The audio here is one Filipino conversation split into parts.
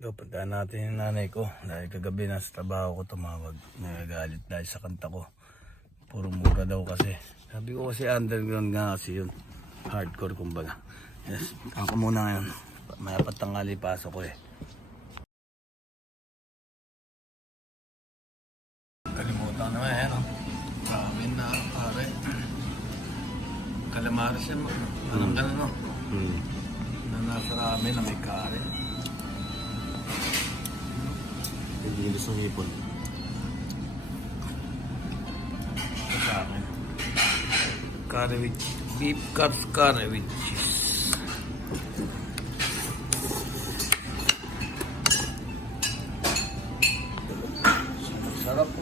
So, puntaan natin yung nanay ko. Dahil kagabi nasa trabaho ko tumawag. Nagagalit dahil sa kanta ko. Puro mura daw kasi. Sabi ko kasi underground nga kasi yun. Hardcore kumbaga. Yes, ako muna ngayon. May apat tanghali pasok ko eh. Kalimutan naman yan oh. Ramen na pare. Calamares yan mo. Anong ganun no? Na nasa ramen na may kare. Hindi gusto ng ipon. Ito sa akin. Curry with beef cuts curry with cheese. Sarap po.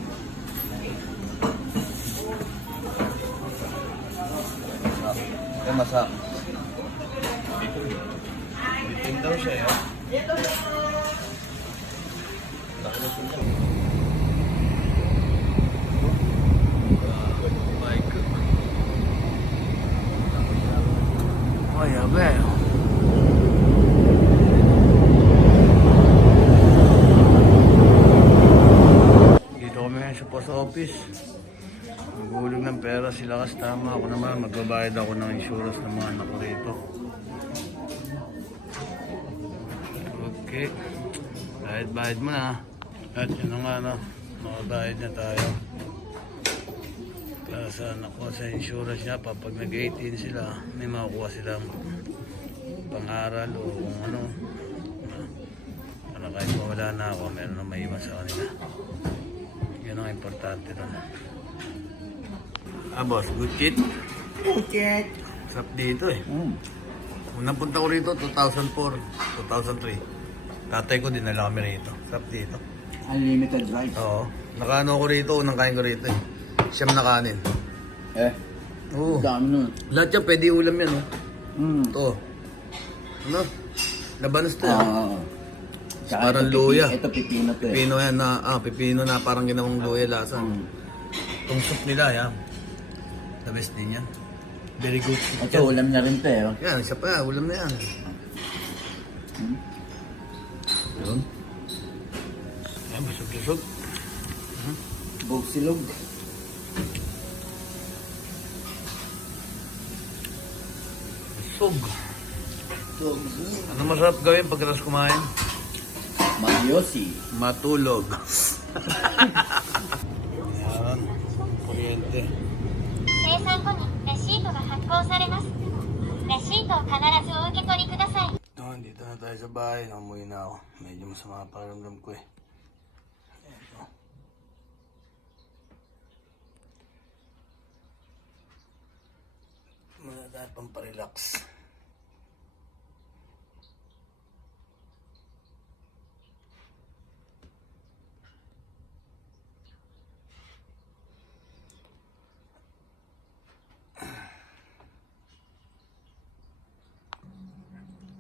Ito masak. Bitin daw siya eh. Oh ya veo. Dito kami ngayon sa post office. Magulog ng pera sila kasi tama. Ako naman magbabayad ako ng insurance ng mga anak ko rito. Okay. Bayad mo na. At yun nga no. Makabayad na tayo. Sa anak ko sa insurance niya pa pag nag-18 sila may makukuha silang pang-aral o kung ano para kahit mawala na ako meron na maiwan sa kanila. Yun ang importante doon. Boss, good kid? Good kid! Sarap dito eh. Unang punta ko rito 2004, 2003. Tatay ko dinala kami rito. Sarap dito. Unlimited rice. Oo. Nakaano ko rito, unang kain ko rito eh. Siyam na kanin. Oo. Dami nun. Lahat yan, pwede ulam yan, oh. Ito. Ano? Labanos to yan. Parang luya. Ito pipino to eh. Pipino yan na, pipino na parang ginawang luya lasa. Itong soup nila, yan. The best din yan. Very good soup Ito ulam niya rin to eh. yan, isa pa, ulam na yan. Yun. Yan, busog-busog. Bog silog. Busog. Ano masarap gawin pagkatapos kumain? Magyosi. Matulog. Yan. Kuryente. 生産後にレシートが発行されます。レシートを必ずお受け取りください。Dito na tayo sa bahay. Namuwi na ako. Medyo masama pakiramdam ko eh. Ito. Muna tayo pamparelax.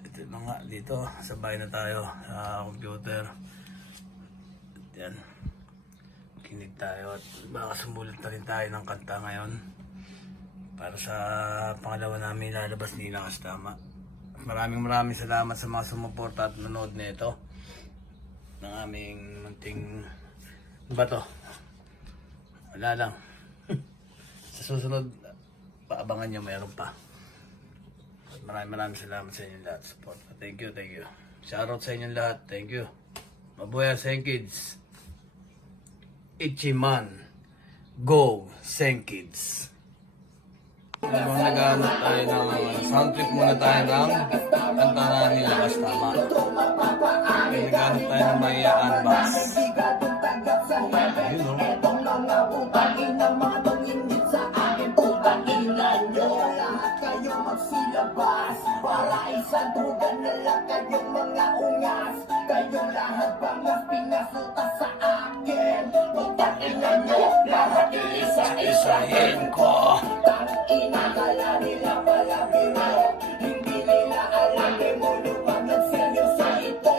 Ito na nga, dito sa bahay na tayo sa computer. Yan. Kinig tayo at baka sumulat na rin tayo ng kanta ngayon para sa pangalawa namin lalabas ni Lakas Tama. Maraming salamat sa mga sumuporta at nanood nito ng aming munting bato. Wala lang. Sa susunod paabangan nyo, mayroon pa. Maraming salamat sa inyo lahat. Support. Thank you. Shoutout sa inyo lahat. Thank you. Mabuhay Senkids. Ichiman. Go Senkids. Habang naghahanap tayo ng sound trip muna tayo ng kanta na ni Lakas Tama. Naghahanap tayo ng may unbox. Ayun o. Silabas para isang dugan na lang kayong mga ungas. Kayong lahat bangas pinasuta sa akin. Ipag-inan nyo lahat iisa-isahin ko. Tang-ina kala nila palabiro. Hindi nila alam demonyo pag nagseryoso ito.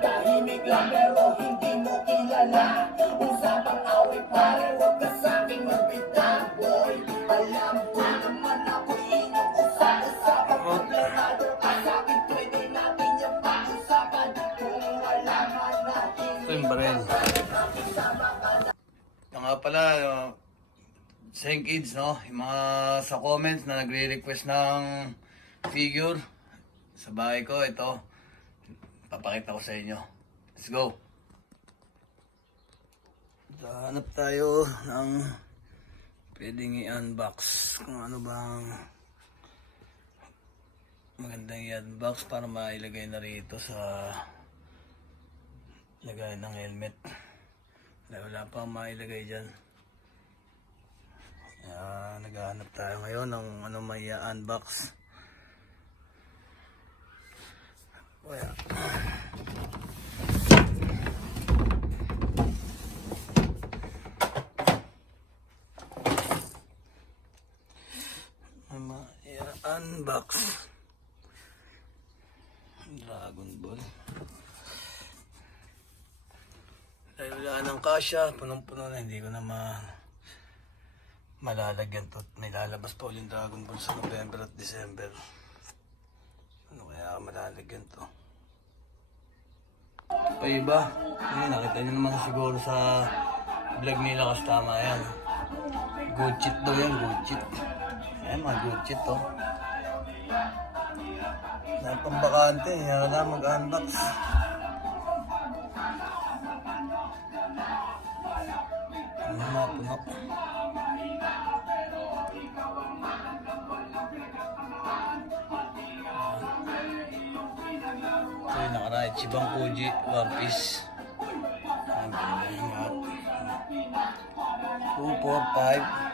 Tahimik lang pero hindi mo kilala. Usapang awit pare huwag ka sa'king magbitaw boy. Alam ko naman ako'y inuusap-usapang problemado ka sa'kin. Pwede natin yung pag-usapan. Kung wala Ito yung barel. Ito nga pala, Saint Kids, no? Yung mga sa comments na nagre-request ng figure sa bahay ko, ito. Papakita ko sa inyo. Let's go! Hanap tayo ng pwedeng i-unbox. Kung ano bang magandang i-unbox para mailagay na rito sa lagay ng helmet. Wala pa mailagay dyan. Naghahanap tayo ngayon ng ano may unbox. Kaya unbox Dragon Ball. Dahil wala ng kasya, punong-puno na, hindi ko na malalagyan to. May lalabas pa ulit Dragon Ball sa November at December. Ano kaya malalagyan to? Pa iba, nakita nyo naman siguro sa vlog nila kasi tama yan. Good cheat daw yan, good cheat. Ayan mga good cheat to. Napambakante, yan na mag-unbox. Ano mapuno? Ito yung nakaraan, Chibang Fuji One Piece. Ayan, pinili nga. 2, 4, 5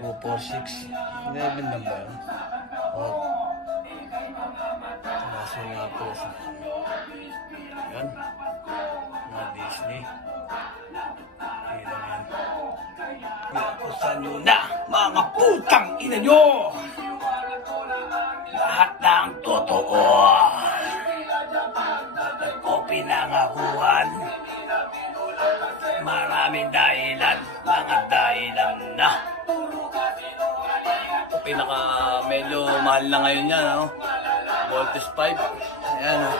2, 4, 6 11 lang ba yun? Kaso nga po sa yan mga Disney. Ilan yan? Yakusan nyo na mga putang ina nyo! Lahat ng totoo ko pinangakuhan. Maraming dahilan, mga dahilan na. Pinaka medyo mahal na ngayon yan, no? Voltes 5. Ayan, no?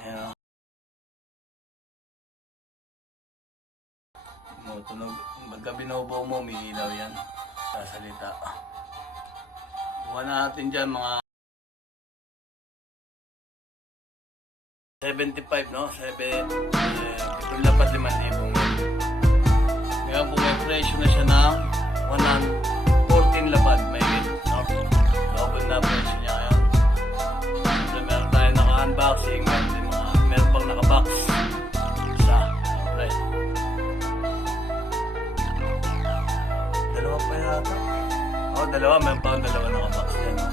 Ayan, no? Tunog. Pagka binubuo mo, may ilaw yan. Sasalita. Kuha natin dyan mga 75, no? 7 lapad 5,000. Ngayon po may presyo na siya ng 14 lapad. May double na presyo niya ngayon. So, meron tayo naka-unboxing. Meron pang naka-box. Isa. Right. Dalawa pa yata. Dalawa. Meron pa dalawa naka-box yan, no?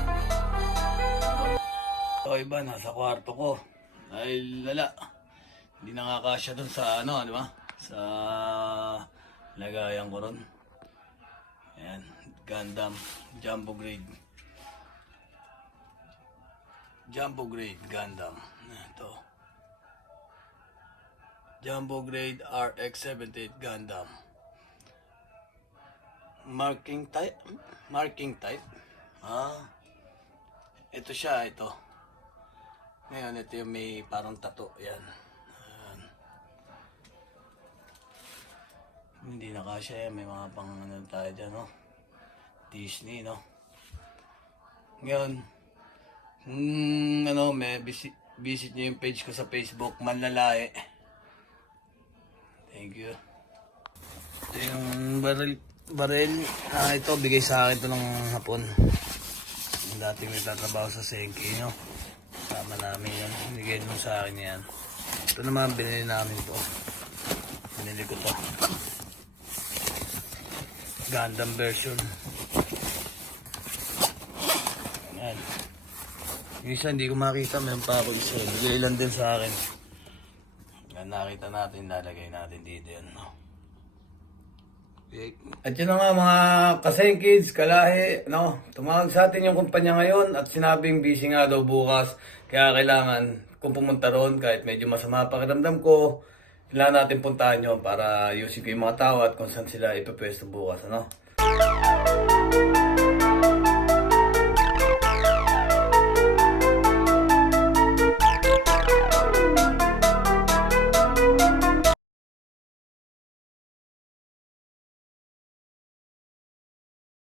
So, iba, nasa kwarto ko. Dahil lala, hindi nakakasya dun sa ano, di ba? Sa lagayan ko ron. Ayan, Gundam, Jumbo Grade. Jumbo Grade Gundam. Ito. Jumbo Grade RX-78 Gundam. Marking type? Ito siya, ito. Ngayon, ito yung may parang tato. Yan. Ayan. Hindi na kasya yan. May mga pang ano tayo dyan, no? Disney, no? Ngayon, may visit nyo yung page ko sa Facebook, Manlalae. Thank you. Ito yung baril. Ito, bigay sa akin ito ng hapon. Yung dating nagtatrabaho sa Senki, no? Tama namin yun. Binigay nyo sa akin yan. Ito naman, binili namin to. Binili ko to. Gundam version. Yan. Yung isa hindi ko makita. Meron pa ako isa. Bigay lang din sa akin. Yan, nakita natin. Lalagay natin dito yan. No? At yun na nga mga kaseng kids, kalahi, no? Tumawag sa atin yung kumpanya ngayon at sinabing busy nga daw bukas. Kaya kailangan kung pumunta ron kahit medyo masama pakiramdam ko, kailangan natin puntahan yun para ayusin ko yung mga tao at kung saan sila ipapwesto bukas, ano?